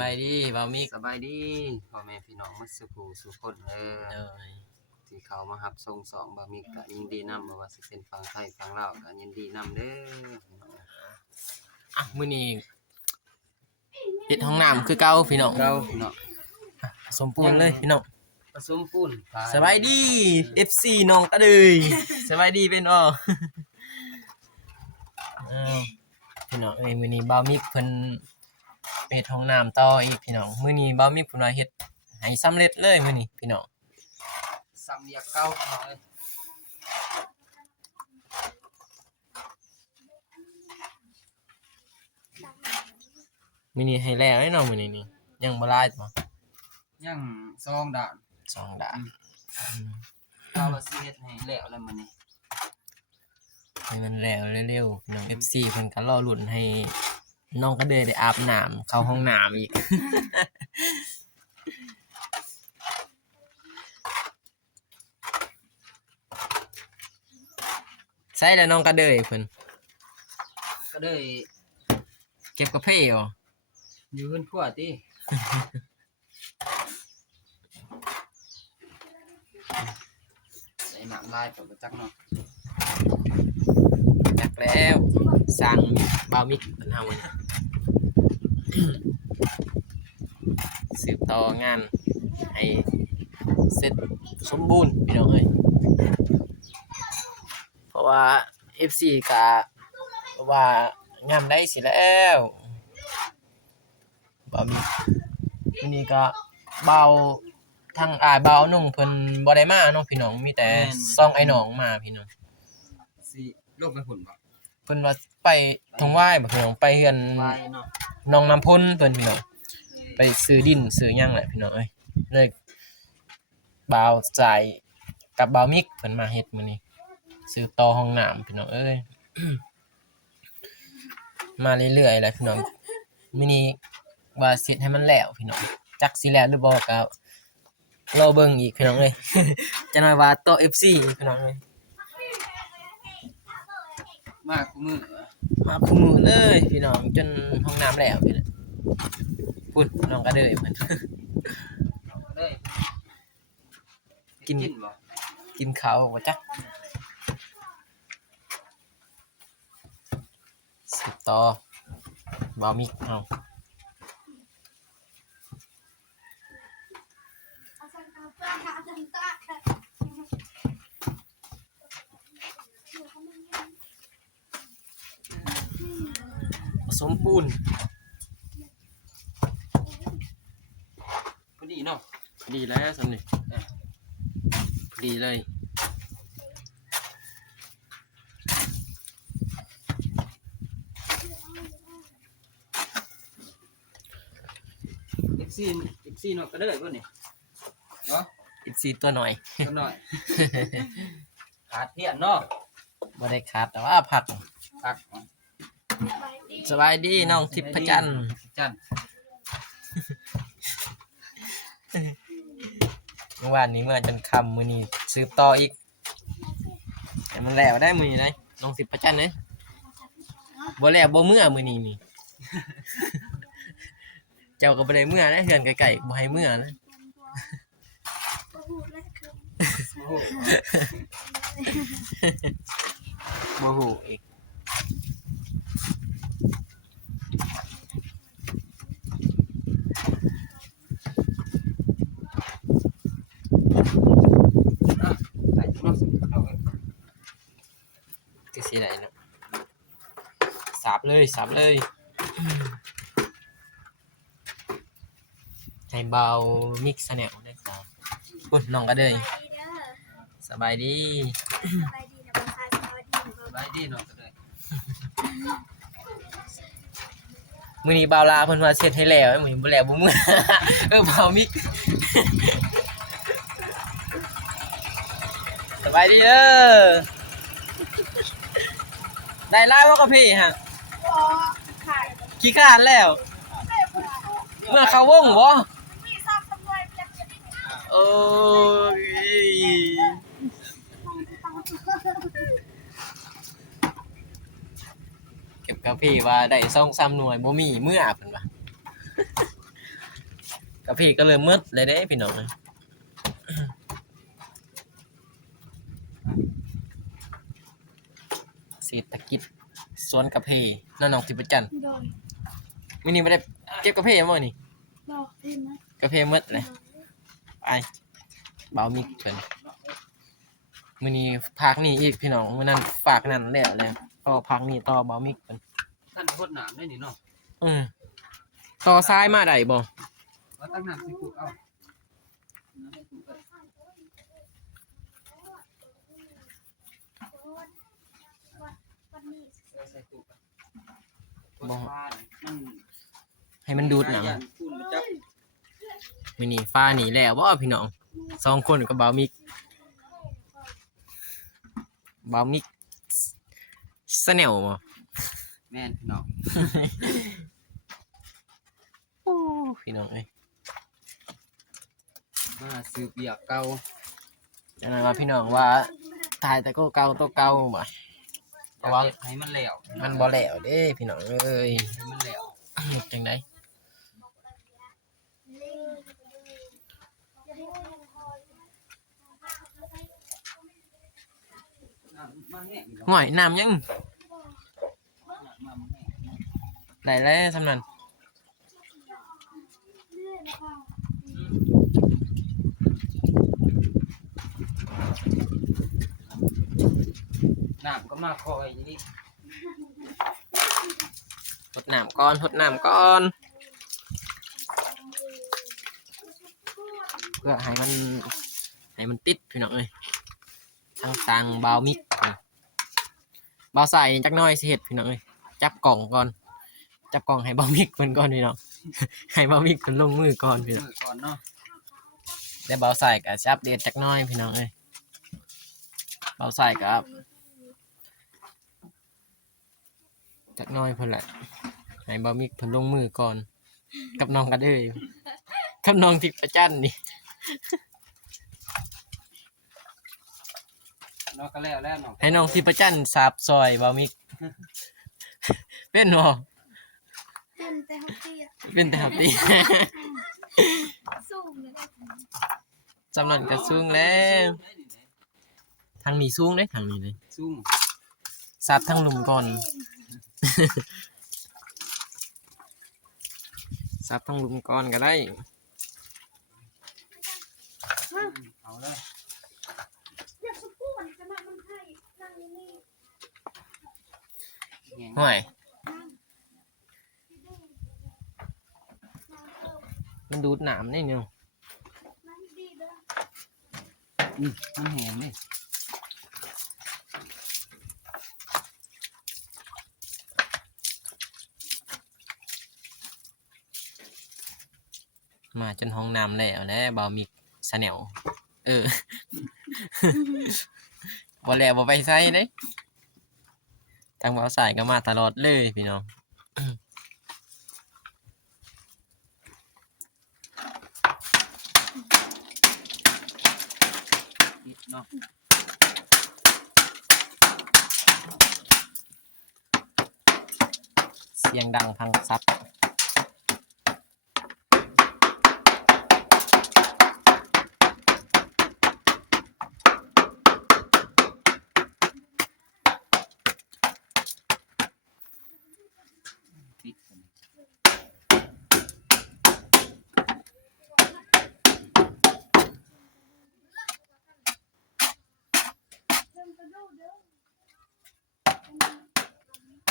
บายดีบ่าวมิกสบายดีพ่อแม่พี่น้องมาสุขสุขคนที่เขามารับส่งสองบะหมี่ก็ยินดีนำบ่ว่าสิเป็นฝั่งไทยฝั่งลาวก็ยินดีนำเด้อมื้อนี้เฮ็ดห้องน้ำคือเก่าพี่น้องเราพี่น้องสมปูนเลยพี่น้องผสมปูนสบายดี FC น้องตะเดยสบายดีเป็นอ้อพี่น้องมื้อนี้บ่าวมิกเพิ่นเฮ็ดห้องน้ำต่ออีกพี่น้องมื้อนี้บ่าวมิกเพิ่นว่าเฮ็ดให้สำเร็จเลยมื้อนี้พี่น้องสำเรียกเก่าเลยมื้อนี้ให้แล้วเนาะมื้อนี้นี่ยังบ่ลายบ่ยัง2ด่าน2ด่านเราว่าสิเฮ็ดให้แล้วมื้อนี้ให้มันแล้วเร็วๆพี่น้อง FC เพิ่นก็รอลุ้นให้น้องก็เดยได้อาบน้ำเข้าห้องน้ำอีกใส่แล้วน้องก็เดยเพิ่นก็ได้เก็บกาแฟเหรออยู่เพิ่นคั่วติใส่น้ำลายก็บ่จักเนาะจักแล้วสั่งบ่าวมิกเพิ่นเฮามื้อนี้สืบต่องานให้เสร็จสมบูรณ์พี่น้องเอ้ยเพราะว่า FC ก็ว่างามได้สิแล้วบ่มีมื้อนี้ก็เบาทางเบานุ่งเพิ่นบ่ได้มาเนาะพี่น้องมีแต่ซ่องไอ้น้องมาพี่น้องสิลงไปหุ่นบ่เพิ่นว่าไปทุ่งวายบ่พี่น้องไปเฮือนน้องน้ำพลเพิ่นพี่น้องไปซื้อดินซื้อหยังแหละพี่น้องเอ้ยเลยบ่าวจ่ายกับบ่าวมิกเพิ่นมาเฮ็ดมื้อนี้ซื้อต่อห้องน้ำพี่น้องเอ้ย มาเรื่อยๆแหละพี่น้องมื้อนี้ว่าเสร็จให้มันแล้วพี่น้องจักสิแล้วหรือบ่ก็รอเบิ่งอีกพี่น้องเอ้ย จักหน่อยว่าต่อ FC พี่น้องเอ้ยมาคุมื้อเลยพี่น้องจนห้องน้ำแล้วพี่น้องพุ่นน้องก็เด้อเพิ่น เด้กินบ่กินข้าวบ่จักสิต่อบ่มีเฮาผสมปูนพอดีเนาะพอดีแล้วสำนี่พอดีเลยอีกซี่เนาะก็ได้บ่นี่เนาะอีก4ตัวหน่อยขาดเพี้ยนเนาะบ่ได้ขาดแต่ว่าผักสบายดีน้องทิพจันทร์เมื่อวานนี้เมื่อจนค่ำมื้อนี้สืบต่ออีกแต่มันแล้วได้มื้อนี้ได้น้องทิพจันทร์เด้บ่แล้วบ่เมื่อมื้อนี้นี่ เจ้าก็บ่ได้เมื่อได้เฮือนไกลๆบ่ให้เมื่อนะบ่ฮู้อีกก็สิได้เนาะสาบเลยให้เบามิกซ์แนวได้ครับพุ่นน้องก็เด้ยสบายดีสบายดีเนาะก็ได้มื้อนี้บ่าวลาเพิ่นว่าเสร็จให้แล้วมื้อนี้บ่แล้วบ่มื้อ เบามิกสบายดีเด้อได้ลายบ่กับพี่ฮะขี้คร้านแล้วเมื่อเข้าวงบ่โอ้ยเก็บกาแฟว่าได้2-3หน่วยบ่มีเมื่อเพิ่นว่า กาแฟก็เริ่มมืดเลยเด้พี่น้องเอ้ยเศรษฐกิจสวนกาแฟน้องๆที่ประจัน โดย มื้อนี้บ่ได้เก็บกาแฟมื้อนี้ ดอกเห็นไหม กาแฟมืดเลยไปเบามิกเพิ่นมื้อนี้ภาคนี้อีกพี่น้องมื้อนั้นฝากนั่นแล้วเลยก็ภาคนี้ต่อเบามิกเพิ่น ท่านโคตรหนามได้นี่เนาะ ต่อซ้ายมาได้บ่ ว่าตั้งน้ำสิกุเอาใส่ตุกบ่มัน ให้มันดูดหนัง คุณจับ มื้อนี้ฟ้าหนีแล้วบ่พี่น้อง2คนกับเบามิกสแนลบ่ แม่นพี่น้อง โอ้พี่น้องเอ้ย มาซื้อเบียร์เก่า จังนั้นว่าพี่น้องว่าถ่ายแต่ก็เก่าตัวเก่าบ่เพราะว่า ให้มันแล้ว มันบ่แล้วเด้พี่น้องเอ้ย ให้มันแล้ว จังได๋ มาแห้ง ห่วยน้ำยัง มาแห้ง ได้แล้วสำนั้น น้ำก็มาคอยอย่างนี้ ทดน้ำก่อนทดน้ำก่อนเพื่อให้มันติดพี่น้องเอ้ยทางสั่งเบามิกเบาใส่จักหน้อยสิเฮ็ดพี่น้องเอ้ยจับกล่องก่อนจับกล่องให้เบามิกเพิ่นก่อนพี่น้อง ให้เบามิกเพิ่นลงมือก่อนพี่น้อง มือก่อนเนาะ แล้วเบาใส่ก็จับเด็ดจักหน้อยพี่น้องเอ้ยเบาใส่ก็จักหน้อยเพิ่นแหละให้เบามิกเพิ่นลงมือก่อนกับน้องกันเด้อกับน้องที่ประจันนี่ เนาะก็แล้วเนาะ ให้น้องที่ประจันสาบซอยเบามิก เป็นบ่ เป็นแต่เขาเตี้ย เป็นแต่หับตี สูงเลย จำนั้นก็สูงแล้วทางนี้สูงเด้ทางนี้เลย ซุ่ม สาบทางหลุมก่อน สาบทางหลุมก่อนก็ได้ เอาเลย อยากสกูมันจะมามันให้นั่งนี่ ห่วยมันดูดหนามนี่เนาะ นั่งดีเด้อ มันแห้งเลย มาจนห้องน้ำแล้วแล้วเบามิกสะแนวเออ บ่แล้วบ่ไปใส่เด้ทางเบาสายก็มาตลอดเลยพี่น้อง นิดเนาะ เสียงดังพังซับ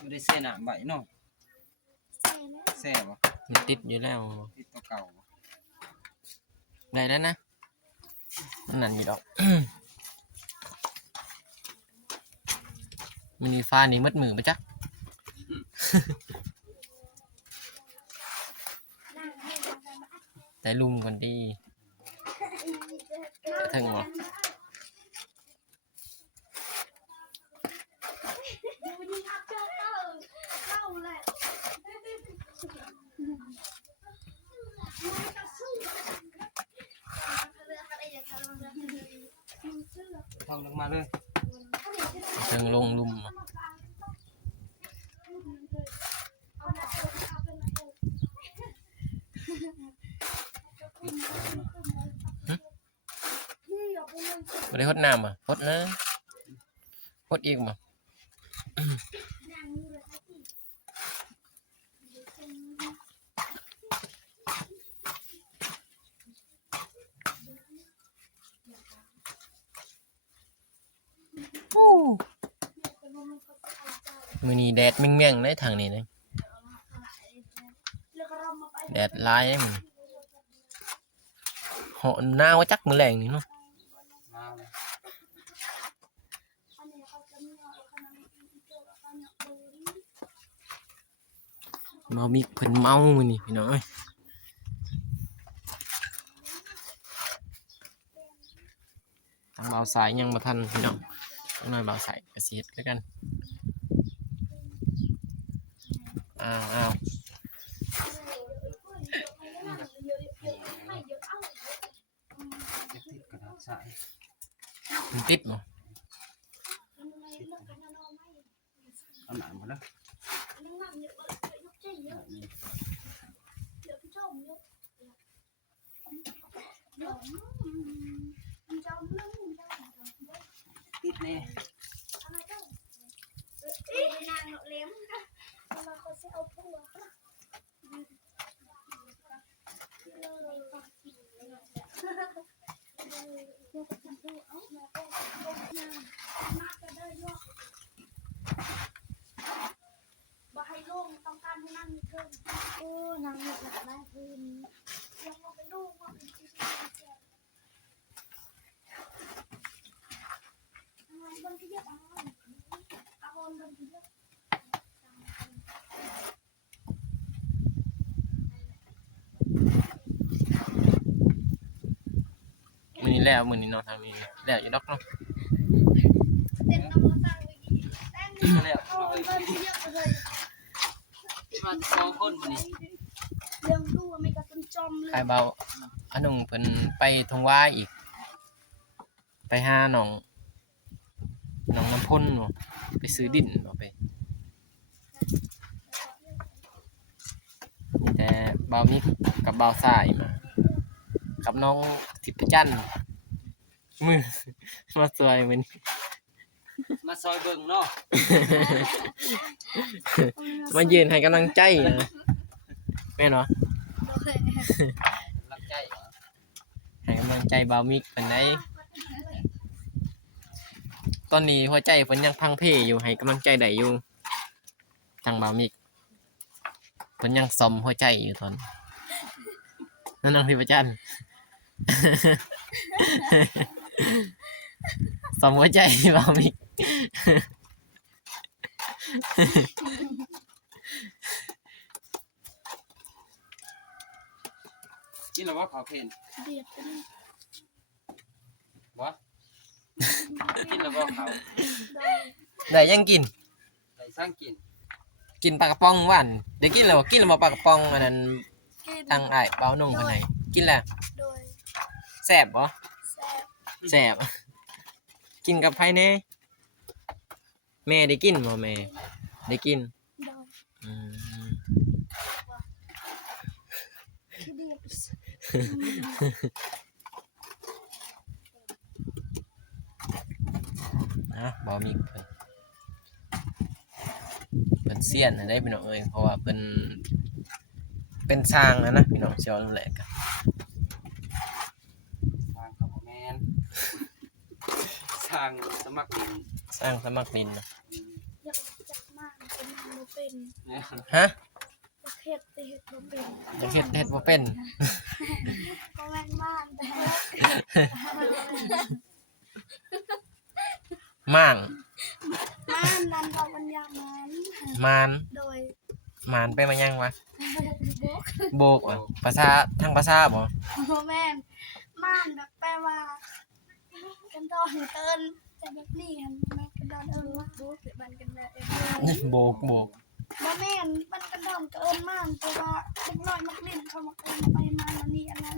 ไม่ได้เส้นหนามใบเนาะ เซ่แล้ว แซ่บ มันติดอยู่แล้ว ติดตัวเก่า ได้แล้วนะมันนั่นอยู่ดอก มันมีฟ้านี่มัดมือปะจ๊ะ แต่ลุมก่อนดีถึงบ่ ดูนี่ครับเจ้าเข้าแหละเข้าลงมาเลย ถึงลงลุมบ่ บ่ได้ฮดน้ำอ่ะฮดนะฮดอีกบ่มื้อนี้แดดเมี่ยงๆเลยทางนี้เลยแดดร้ายเลยมึงเหาะหนาวจักมื้อแลงนี่เนาะ มาเลย เมามีเพิ่นเมามื้อนี้พี่น้องเอ้ยทางเบาสายยังบ่ทันพี่น้องจักหน่อยเบาสายก็สิเฮ็ดคือกันอ้าว จะติดกระดาษสาย มันติดบ่ เอาหนังมาแล้วติดแน่ นางเลี้ยงมาเขาจะเอาผัวบ่ให้ลูกต้องการให้นั่งเพิ่มโอ้นางอยากได้เพิ่มยังมาเป็นลูกมาเป็นชีวิตเสียบางทีเยอะเอาบางทีเยอะ มื้อนี้แล้วมื้อนี้เนาะทางนี้แล้วอยู่ดอกเนาะ เต้นน้ำมันตั้งไว้กี่เต้น มาแล้ว เอาเงินเยอะเลย มา2คนมื้อนี้ เรื่องดูไม่กระตุ้นจอมเลย ใครเบาอันนึงเพิ่นไปทงว่าอีก ไปหาน้องน้ำพ่นบ่ไปซื้อดินบ่ไปมีแต่เบามิกกับเบาสายมากับน้องทิพจันทร์มือ มาสวยเหมือน มาซอยเบิ่งเนาะ มายืนให้กำลังใจนะแม่นเนาะ รักใจเหรอ ให้กำลังใจเบามิกเป็นไดตอนนี้หัวใจเพิ่นยังพังเพอยู่ให้กำลังใจได้อยู่ทางเบามิกเพิ่นยังซ่อมหัวใจอยู่ตอนนั่นน้องทิพจันทร์ ซ่อมหัวใจเบามิก กินแล้วว่าขาวเพน เบียดไปเลย วะกินแล้วว่าขาว ได้ยังกิน ได้สร้างกิน กินปลากระป๋องหวานได้กินแล้วบ่กินแล้วบ่ปลากระป๋องอันนั้น กิน ทางอ้ายเบานุ่งเพิ่นให้กินแล้ว โดย แซ่บบ่ แซ่บ แซ่บกินกับไผแน่แม่ได้กินบ่แม่ได้กิน โดย อืม ที่เบียด บ่มีเพิ่นเซียนได้พี่น้องเอ้ยเพราะว่าเพิ่นเป็นช่างนะพี่น้องสิเอาแหละกัน สร้างกับแมนสร้างสมัครดิน สร้างสมัครดินนะ อยากจักมากเป็นนางโมเป็น เนี่ย ฮะ ประเทศแต่เห็ดโมเป็น อยากเฮ็ดบ่เป็น ก็แม่นบ้านแต่ ม่าง บ้านนันทปัญญามัน มาน โดย มานไปมายังวะ โบก โบกว่ะภาษาทางภาษาบ่ โมแม่นบ้านแบบแปลว่ากันดอนเตินแต่แบบนี้หันแม่กันดอนเอิญมากโบกหรือบ้านกันแบบโบกโมแม่นมันกันดอนเกินมากแต่ว่าเล็กน้อยมักเล่นเขามักเล่นไปมาอันนี้อันนั้น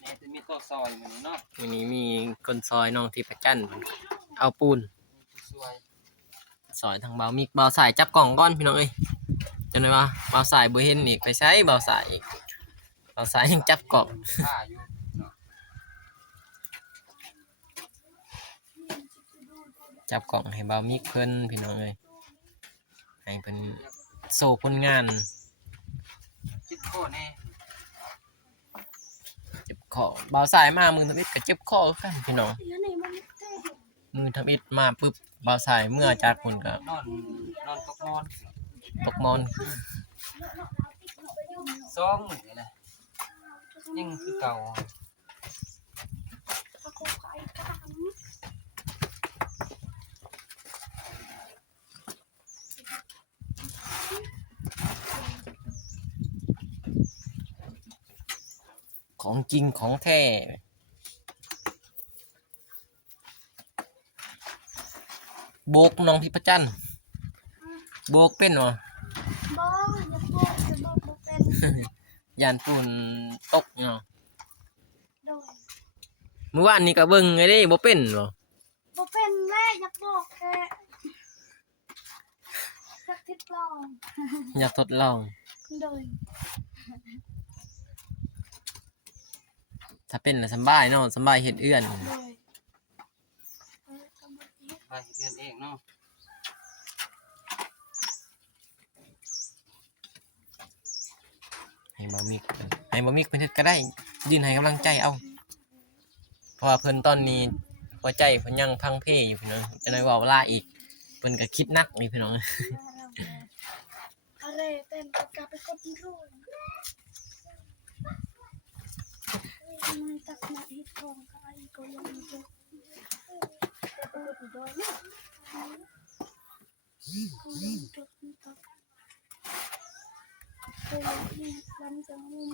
เนี่ยจะมีตัวซอยมันเนาะ วันนี้มีคนซอยน้องที่ประจัน เอาปูน สวย สอยทางเบามิกเบาสายจับกล่องก่อนพี่น้องเอ้ยจนได้ว่าเบาสายบ่เห็นอีกไปใช้เบาสายอีกเบาสายยังจับกล่อง ผ้าอยู่เนาะ จับกล่องให้เบามิกเพิ่นพี่น้องเอ้ยให้เพิ่นโซ่ผลงาน คิดโคตรแน่ เจ็บคอเบาสายมามือทำอิดก็เจ็บคอคือกันพี่น้อง แล้วนี่มันเท่ มือทำอิดมาปึ๊บเบาสายเมื่อจากพุ่นก็ นอนตกนอน ตกมอน ซ้อมเหมือนกันเลยยังคือเก่า ตะโกนไอ้กลาง ของจริงของแท้โบกน้องพิพจันทร์โบกเป็นบ่ บ่อย่าบอกจะบอกบ่เป็น ยานปุ่นตกเนาะ โดย เมื่อวานนี้ก็เบิ่งไงเด้บ่เป็นบ่ บ่เป็นแม่อยากบอกแกสักทิศลอง อยากทดลอง โดย ถ้าเป็นน่ะสำบายเนาะสำบายเฮ็ดเอื้อน โดยกำลัง ไปเรียนเองเนาะ ให้บ่มีเพิ่นเฮ็ดก็ได้ยืนให้กำลังใจเอาเพราะว่าเพิ่นตอนนี้หัวใจเพิ่นยังพังเพอยู่พี่น้องจะได้เว้าลาอีกเพิ่นก็คิดหนักนี่พี่น้อง อะไรเต้นกลับไปกดรูนมันตักมาอีกของก็ไอ้ก็ยังไม่จบโดยเนี่ยก็ยังจบไม่ตักเคยมีลำจังหุ่น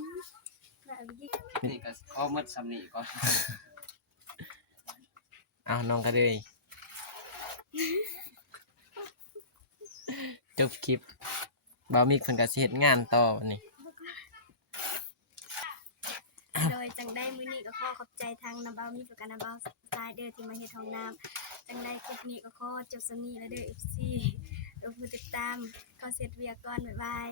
แบบยิ่ง นี่ก็ข้อมัดสำนีก่อน เอาน้องก็เลยจบคลิปบ่าวมิกเพิ่นก็สิเฮ็ดงานต่อวันนี้ โดยจังได้มื้อนี้ก็ขอขอบใจทางนาเบามีกับการนาเบาสายเด้อที่มาเฮ็ดห้องน้ำจังได้คลิปนี้ก็ขอจบสำนี้แล้วเด้อ FC เดี๋ยวผู้ติดตามขอเสร็จเวียกก่อนบ๊ายบาย